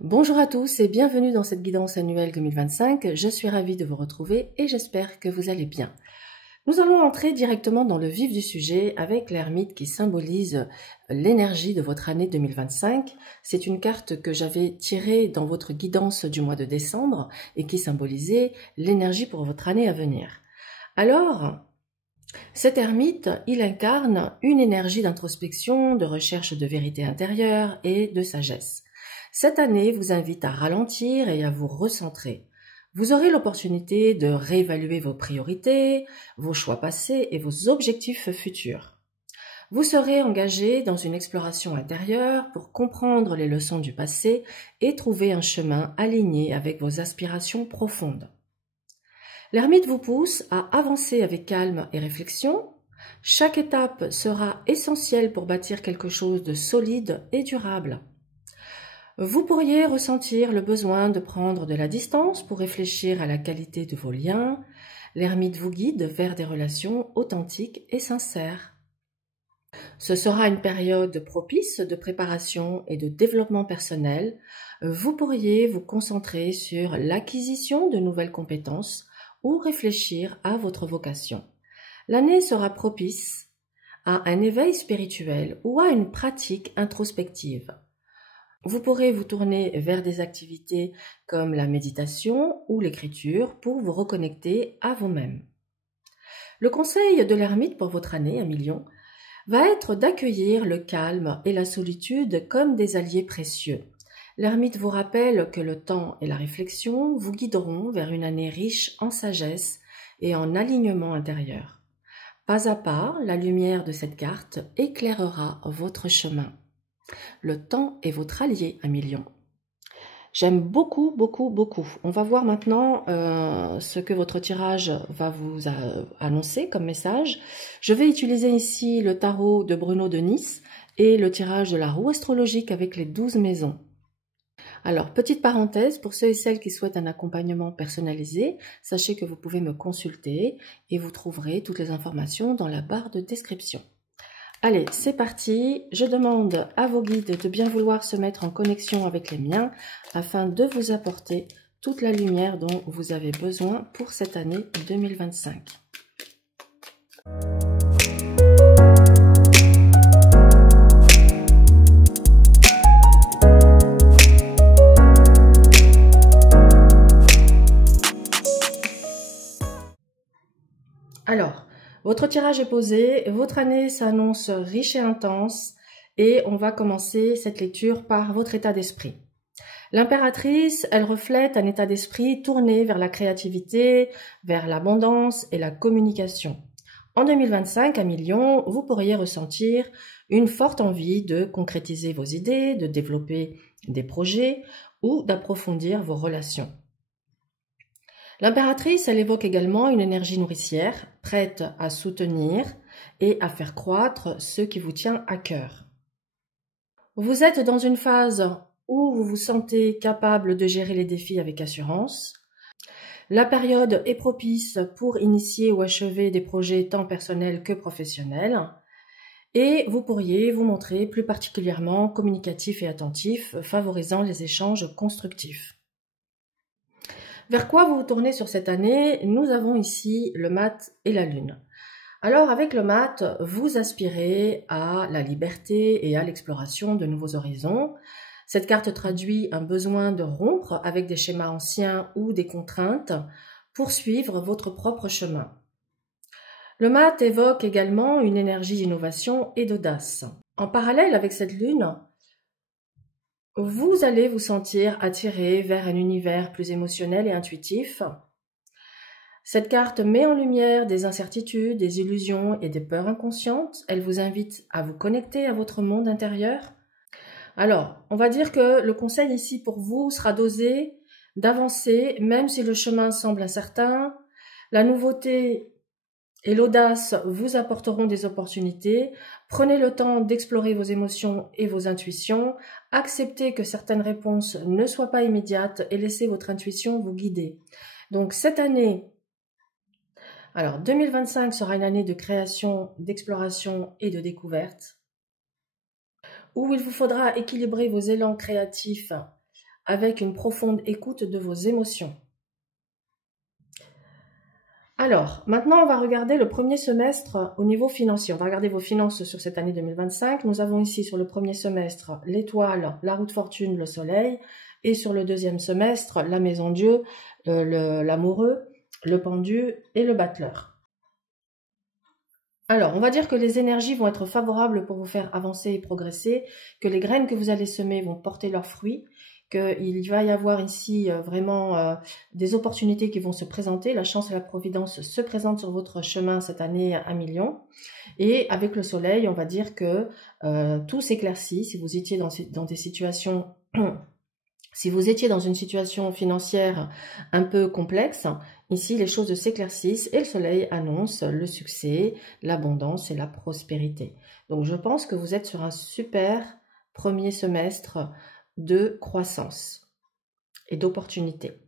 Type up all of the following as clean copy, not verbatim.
Bonjour à tous et bienvenue dans cette guidance annuelle 2025. Je suis ravie de vous retrouver et j'espère que vous allez bien. Nous allons entrer directement dans le vif du sujet avec l'ermite qui symbolise l'énergie de votre année 2025. C'est une carte que j'avais tirée dans votre guidance du mois de décembre et qui symbolisait l'énergie pour votre année à venir. Alors, cet ermite, il incarne une énergie d'introspection, de recherche de vérité intérieure et de sagesse. Cette année vous invite à ralentir et à vous recentrer. Vous aurez l'opportunité de réévaluer vos priorités, vos choix passés et vos objectifs futurs. Vous serez engagé dans une exploration intérieure pour comprendre les leçons du passé et trouver un chemin aligné avec vos aspirations profondes. L'ermite vous pousse à avancer avec calme et réflexion. Chaque étape sera essentielle pour bâtir quelque chose de solide et durable. Vous pourriez ressentir le besoin de prendre de la distance pour réfléchir à la qualité de vos liens. L'ermite vous guide vers des relations authentiques et sincères. Ce sera une période propice de préparation et de développement personnel. Vous pourriez vous concentrer sur l'acquisition de nouvelles compétences ou réfléchir à votre vocation. L'année sera propice à un éveil spirituel ou à une pratique introspective. Vous pourrez vous tourner vers des activités comme la méditation ou l'écriture pour vous reconnecter à vous-même. Le conseil de l'ermite pour votre année à million va être d'accueillir le calme et la solitude comme des alliés précieux. L'ermite vous rappelle que le temps et la réflexion vous guideront vers une année riche en sagesse et en alignement intérieur. Pas à pas, la lumière de cette carte éclairera votre chemin. Le temps est votre allié à million. J'aime beaucoup. On va voir maintenant ce que votre tirage va vous annoncer comme message. Je vais utiliser ici le tarot de Bruno de Nice et le tirage de la roue astrologique avec les 12 maisons. Alors, petite parenthèse, pour ceux et celles qui souhaitent un accompagnement personnalisé, sachez que vous pouvez me consulter et vous trouverez toutes les informations dans la barre de description. Allez, c'est parti. Je demande à vos guides de bien vouloir se mettre en connexion avec les miens afin de vous apporter toute la lumière dont vous avez besoin pour cette année 2025. Alors, votre tirage est posé, votre année s'annonce riche et intense et on va commencer cette lecture par votre état d'esprit. L'impératrice, elle reflète un état d'esprit tourné vers la créativité, vers l'abondance et la communication. En 2025, à million, vous pourriez ressentir une forte envie de concrétiser vos idées, de développer des projets ou d'approfondir vos relations. L'impératrice, elle évoque également une énergie nourricière, prête à soutenir et à faire croître ce qui vous tient à cœur. Vous êtes dans une phase où vous vous sentez capable de gérer les défis avec assurance. La période est propice pour initier ou achever des projets tant personnels que professionnels. Et vous pourriez vous montrer plus particulièrement communicatif et attentif, favorisant les échanges constructifs. Vers quoi vous vous tournez sur cette année? Nous avons ici le mat et la lune. Alors avec le mat, vous aspirez à la liberté et à l'exploration de nouveaux horizons. Cette carte traduit un besoin de rompre avec des schémas anciens ou des contraintes pour suivre votre propre chemin. Le mat évoque également une énergie d'innovation et d'audace. En parallèle avec cette lune, vous allez vous sentir attiré vers un univers plus émotionnel et intuitif. Cette carte met en lumière des incertitudes, des illusions et des peurs inconscientes. Elle vous invite à vous connecter à votre monde intérieur. Alors, on va dire que le conseil ici pour vous sera d'oser, d'avancer, même si le chemin semble incertain. La nouveauté et l'audace vous apporteront des opportunités. Prenez le temps d'explorer vos émotions et vos intuitions. Acceptez que certaines réponses ne soient pas immédiates et laissez votre intuition vous guider. Donc cette année, alors 2025 sera une année de création, d'exploration et de découverte, où il vous faudra équilibrer vos élans créatifs avec une profonde écoute de vos émotions. Alors, maintenant, on va regarder le premier semestre au niveau financier. On va regarder vos finances sur cette année 2025. Nous avons ici sur le premier semestre l'étoile, la roue de fortune, le soleil. Et sur le deuxième semestre, la maison Dieu, l'amoureux, le pendu et le battleur. Alors, on va dire que les énergies vont être favorables pour vous faire avancer et progresser, que les graines que vous allez semer vont porter leurs fruits, qu'il va y avoir ici vraiment des opportunités qui vont se présenter. La chance et la providence se présentent sur votre chemin cette année à 1 million. Et avec le soleil, on va dire que tout s'éclaircit. Si vous étiez dans des situations... Si vous étiez dans une situation financière un peu complexe, ici les choses s'éclaircissent et le soleil annonce le succès, l'abondance et la prospérité. Donc je pense que vous êtes sur un super premier semestre de croissance et d'opportunités.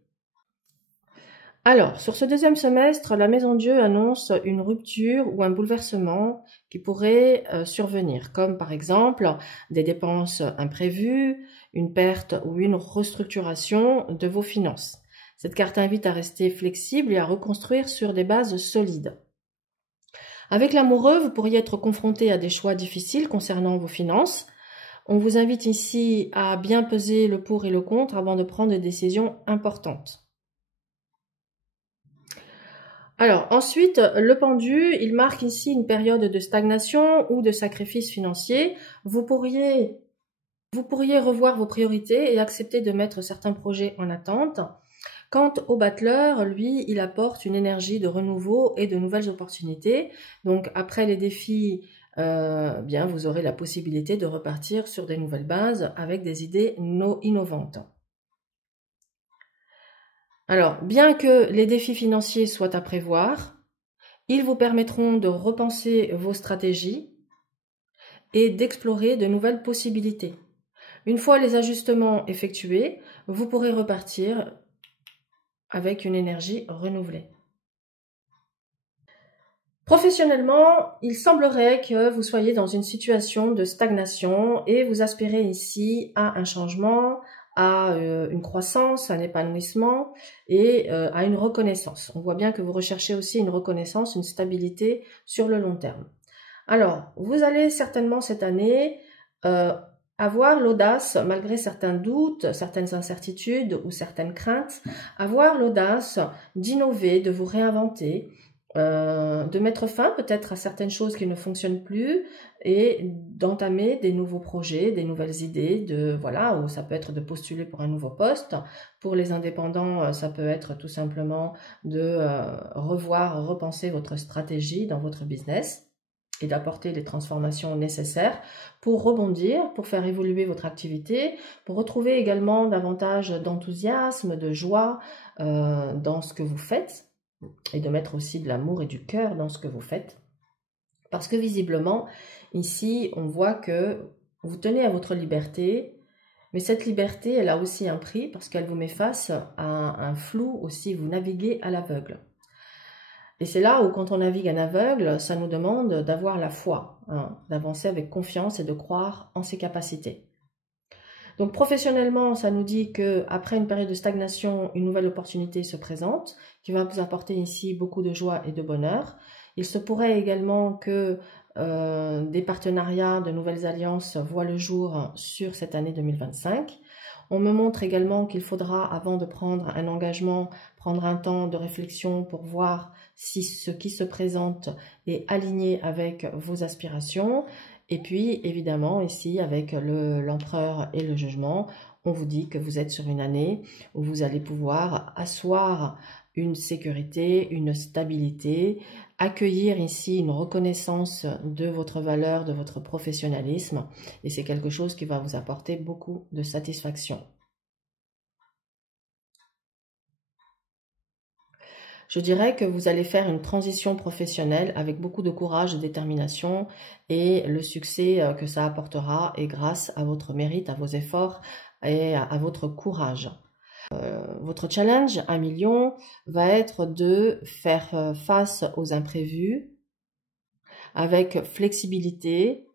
Alors, sur ce deuxième semestre, la Maison Dieu annonce une rupture ou un bouleversement qui pourrait survenir, comme par exemple des dépenses imprévues, une perte ou une restructuration de vos finances. Cette carte invite à rester flexible et à reconstruire sur des bases solides. Avec l'amoureux, vous pourriez être confronté à des choix difficiles concernant vos finances. On vous invite ici à bien peser le pour et le contre avant de prendre des décisions importantes. Alors, ensuite, le pendu, il marque ici une période de stagnation ou de sacrifice financier. Vous pourriez revoir vos priorités et accepter de mettre certains projets en attente. Quant au battleur, lui, il apporte une énergie de renouveau et de nouvelles opportunités. Donc, après les défis, bien, vous aurez la possibilité de repartir sur des nouvelles bases avec des idées innovantes. Alors, bien que les défis financiers soient à prévoir, ils vous permettront de repenser vos stratégies et d'explorer de nouvelles possibilités. Une fois les ajustements effectués, vous pourrez repartir avec une énergie renouvelée. Professionnellement, il semblerait que vous soyez dans une situation de stagnation et vous aspirez ici à un changement, à une croissance, un épanouissement et à une reconnaissance. On voit bien que vous recherchez aussi une reconnaissance, une stabilité sur le long terme. Alors, vous allez certainement cette année avoir l'audace, malgré certains doutes, certaines incertitudes ou certaines craintes, avoir l'audace d'innover, de vous réinventer, de mettre fin peut-être à certaines choses qui ne fonctionnent plus et d'entamer des nouveaux projets, des nouvelles idées, ou ça peut être de postuler pour un nouveau poste. Pour les indépendants, ça peut être tout simplement de repenser votre stratégie dans votre business et d'apporter les transformations nécessaires pour rebondir, pour faire évoluer votre activité, pour retrouver également davantage d'enthousiasme, de joie dans ce que vous faites et de mettre aussi de l'amour et du cœur dans ce que vous faites. Parce que visiblement, ici, on voit que vous tenez à votre liberté, mais cette liberté, elle a aussi un prix parce qu'elle vous met face à un flou aussi, vous naviguez à l'aveugle. Et c'est là où, quand on navigue à l'aveugle, ça nous demande d'avoir la foi, d'avancer avec confiance et de croire en ses capacités. Donc professionnellement, ça nous dit qu'après une période de stagnation, une nouvelle opportunité se présente, qui va vous apporter ici beaucoup de joie et de bonheur. Il se pourrait également que des partenariats, de nouvelles alliances voient le jour sur cette année 2025. On me montre également qu'il faudra, avant de prendre un engagement, prendre un temps de réflexion pour voir si ce qui se présente est aligné avec vos aspirations. Et puis, évidemment, ici, avec l'empereur et le jugement, on vous dit que vous êtes sur une année où vous allez pouvoir asseoir une sécurité, une stabilité, accueillir ici une reconnaissance de votre valeur, de votre professionnalisme. Et c'est quelque chose qui va vous apporter beaucoup de satisfaction. Je dirais que vous allez faire une transition professionnelle avec beaucoup de courage et de détermination et le succès que ça apportera est grâce à votre mérite, à vos efforts et à votre courage. Votre challenge, 1 million, va être de faire face aux imprévus avec flexibilité,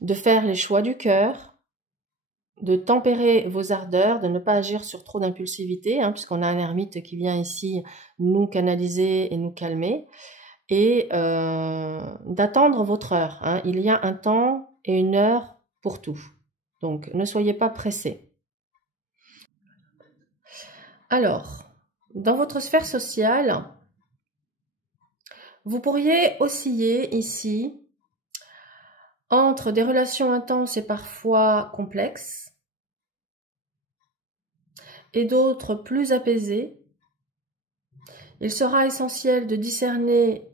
de faire les choix du cœur de tempérer vos ardeurs, de ne pas agir sur trop d'impulsivité, hein, puisqu'on a un ermite qui vient ici nous canaliser et nous calmer, et d'attendre votre heure. Hein. Il y a un temps et une heure pour tout. Donc, ne soyez pas pressés. Alors, dans votre sphère sociale, vous pourriez osciller ici entre des relations intenses et parfois complexes et d'autres plus apaisées. Il sera essentiel de discerner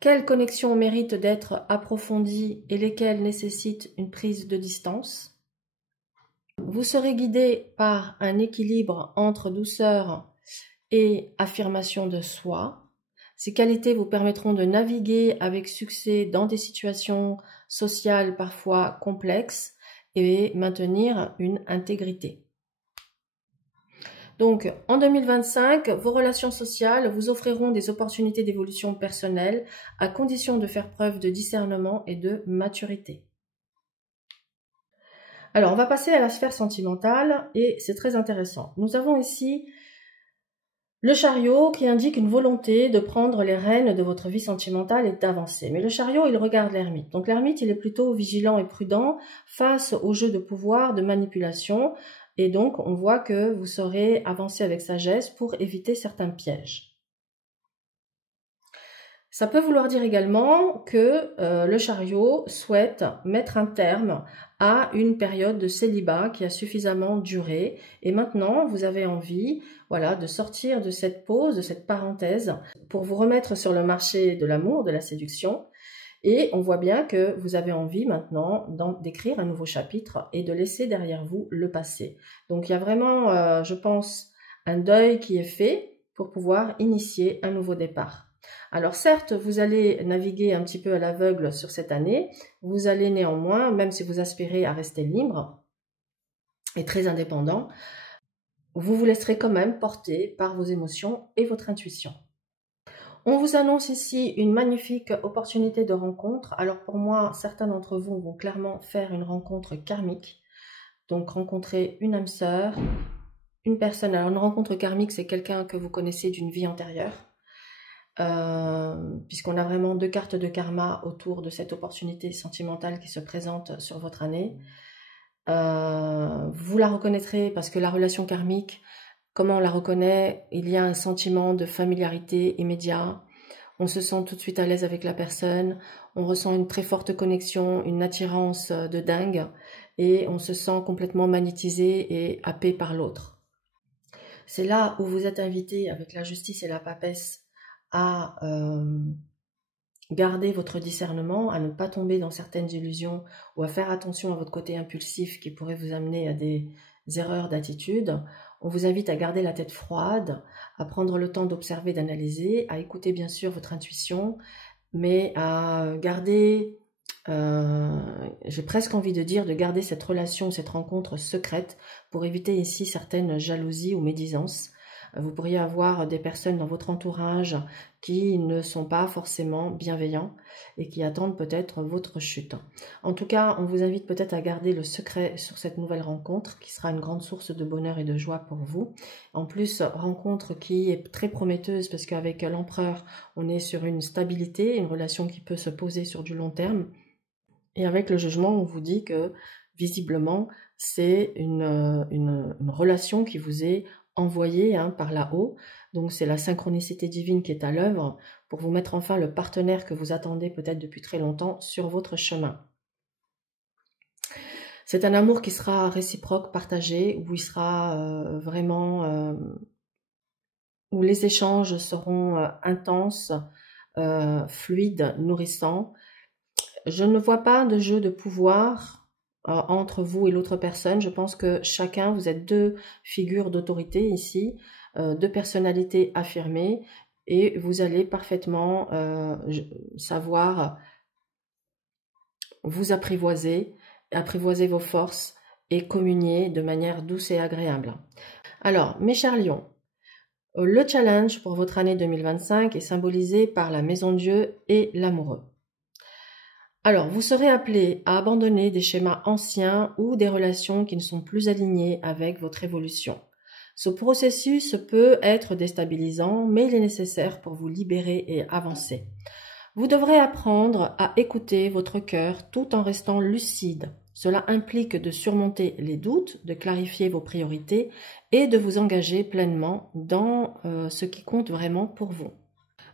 quelles connexions méritent d'être approfondies et lesquelles nécessitent une prise de distance. Vous serez guidé par un équilibre entre douceur et affirmation de soi. Ces qualités vous permettront de naviguer avec succès dans des situations sociales parfois complexes et maintenir une intégrité. Donc, en 2025, vos relations sociales vous offriront des opportunités d'évolution personnelle à condition de faire preuve de discernement et de maturité. Alors, on va passer à la sphère sentimentale et c'est très intéressant. Nous avons ici le chariot qui indique une volonté de prendre les rênes de votre vie sentimentale et d'avancer. Mais le chariot, il regarde l'ermite. Donc l'ermite, il est plutôt vigilant et prudent face au jeu de pouvoir, de manipulation. Et donc, on voit que vous saurez avancer avec sagesse pour éviter certains pièges. Ça peut vouloir dire également que le chariot souhaite mettre un terme à une période de célibat qui a suffisamment duré. Et maintenant, vous avez envie, voilà, de sortir de cette pause, de cette parenthèse, pour vous remettre sur le marché de l'amour, de la séduction. Et on voit bien que vous avez envie maintenant d'écrire un nouveau chapitre et de laisser derrière vous le passé. Donc il y a vraiment, je pense, un deuil qui est fait pour pouvoir initier un nouveau départ. Alors certes, vous allez naviguer un petit peu à l'aveugle sur cette année, vous allez néanmoins, même si vous aspirez à rester libre et très indépendant, vous vous laisserez quand même porter par vos émotions et votre intuition. On vous annonce ici une magnifique opportunité de rencontre. Alors pour moi, certains d'entre vous vont clairement faire une rencontre karmique, donc rencontrer une âme sœur, une personne. Alors une rencontre karmique, c'est quelqu'un que vous connaissez d'une vie antérieure. Puisqu'on a vraiment 2 cartes de karma autour de cette opportunité sentimentale qui se présente sur votre année. Vous la reconnaîtrez parce que la relation karmique, comment on la reconnaît? Il y a un sentiment de familiarité immédiat, on se sent tout de suite à l'aise avec la personne, on ressent une très forte connexion, une attirance de dingue et on se sent complètement magnétisé et happé par l'autre. C'est là où vous êtes invité avec la justice et la papesse à garder votre discernement, à ne pas tomber dans certaines illusions ou à faire attention à votre côté impulsif qui pourrait vous amener à des erreurs d'attitude. On vous invite à garder la tête froide, à prendre le temps d'observer, d'analyser, à écouter bien sûr votre intuition, mais à garder, j'ai presque envie de dire, de garder cette relation, cette rencontre secrète pour éviter ici certaines jalousies ou médisances. Vous pourriez avoir des personnes dans votre entourage qui ne sont pas forcément bienveillants et qui attendent peut-être votre chute. En tout cas, on vous invite peut-être à garder le secret sur cette nouvelle rencontre qui sera une grande source de bonheur et de joie pour vous. En plus, rencontre qui est très prometteuse parce qu'avec l'empereur, on est sur une stabilité, une relation qui peut se poser sur du long terme. Et avec le jugement, on vous dit que visiblement, c'est une relation qui vous est envoyé par là-haut, donc c'est la synchronicité divine qui est à l'œuvre pour vous mettre enfin le partenaire que vous attendez peut-être depuis très longtemps sur votre chemin. C'est un amour qui sera réciproque, partagé, où il sera vraiment, où les échanges seront intenses, fluides, nourrissants. Je ne vois pas de jeu de pouvoir entre vous et l'autre personne. Je pense que chacun, vous êtes 2 figures d'autorité ici, 2 personnalités affirmées et vous allez parfaitement savoir vous apprivoiser vos forces et communier de manière douce et agréable. Alors, mes chers lions, le challenge pour votre année 2025 est symbolisé par la maison Dieu et l'amoureux. Alors, vous serez appelé à abandonner des schémas anciens ou des relations qui ne sont plus alignées avec votre évolution. Ce processus peut être déstabilisant, mais il est nécessaire pour vous libérer et avancer. Vous devrez apprendre à écouter votre cœur tout en restant lucide. Cela implique de surmonter les doutes, de clarifier vos priorités et de vous engager pleinement dans ce qui compte vraiment pour vous.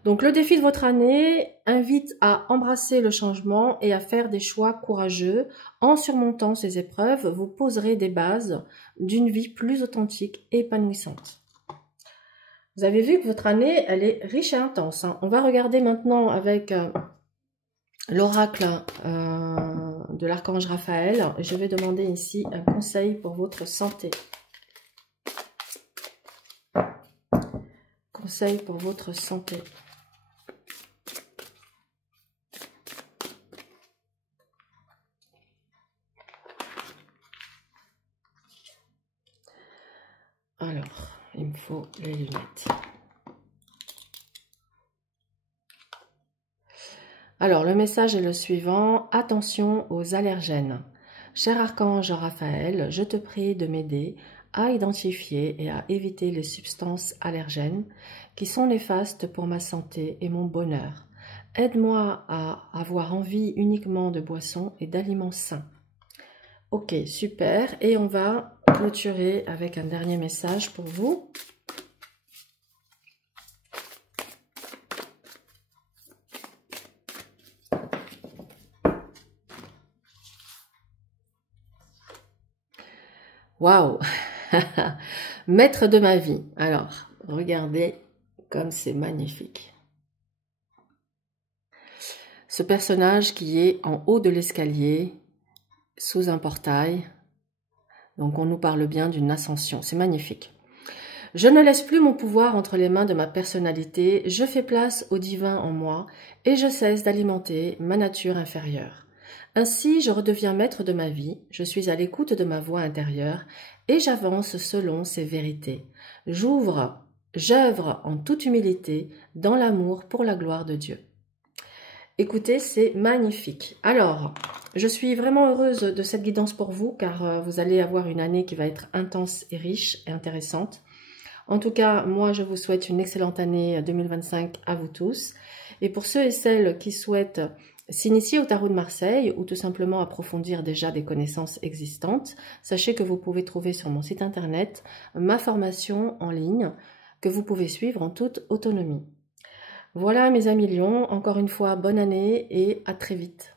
Donc le défi de votre année invite à embrasser le changement et à faire des choix courageux. En surmontant ces épreuves, vous poserez des bases d'une vie plus authentique et épanouissante. Vous avez vu que votre année, elle est riche et intense, hein. On va regarder maintenant avec l'oracle de l'archange Raphaël. Je vais demander ici un conseil pour votre santé. Conseil pour votre santé. Alors, il me faut les lunettes. Alors, le message est le suivant. Attention aux allergènes. Cher archange Raphaël, je te prie de m'aider à identifier et à éviter les substances allergènes qui sont néfastes pour ma santé et mon bonheur. Aide-moi à avoir envie uniquement de boissons et d'aliments sains. Ok, super. Et on va clôturer avec un dernier message pour vous. Waouh! Maître de ma vie. Alors, regardez comme c'est magnifique. Ce personnage qui est en haut de l'escalier, sous un portail. Donc, on nous parle bien d'une ascension. C'est magnifique. Je ne laisse plus mon pouvoir entre les mains de ma personnalité. Je fais place au divin en moi et je cesse d'alimenter ma nature inférieure. Ainsi, je redeviens maître de ma vie, je suis à l'écoute de ma voix intérieure et j'avance selon ses vérités. J'œuvre en toute humilité dans l'amour pour la gloire de Dieu. Écoutez, c'est magnifique. Alors, je suis vraiment heureuse de cette guidance pour vous car vous allez avoir une année qui va être intense et riche et intéressante. En tout cas, moi, je vous souhaite une excellente année 2025 à vous tous. Et pour ceux et celles qui souhaitent s'initier au tarot de Marseille ou tout simplement approfondir déjà des connaissances existantes, sachez que vous pouvez trouver sur mon site internet ma formation en ligne que vous pouvez suivre en toute autonomie. Voilà mes amis lions, encore une fois bonne année et à très vite.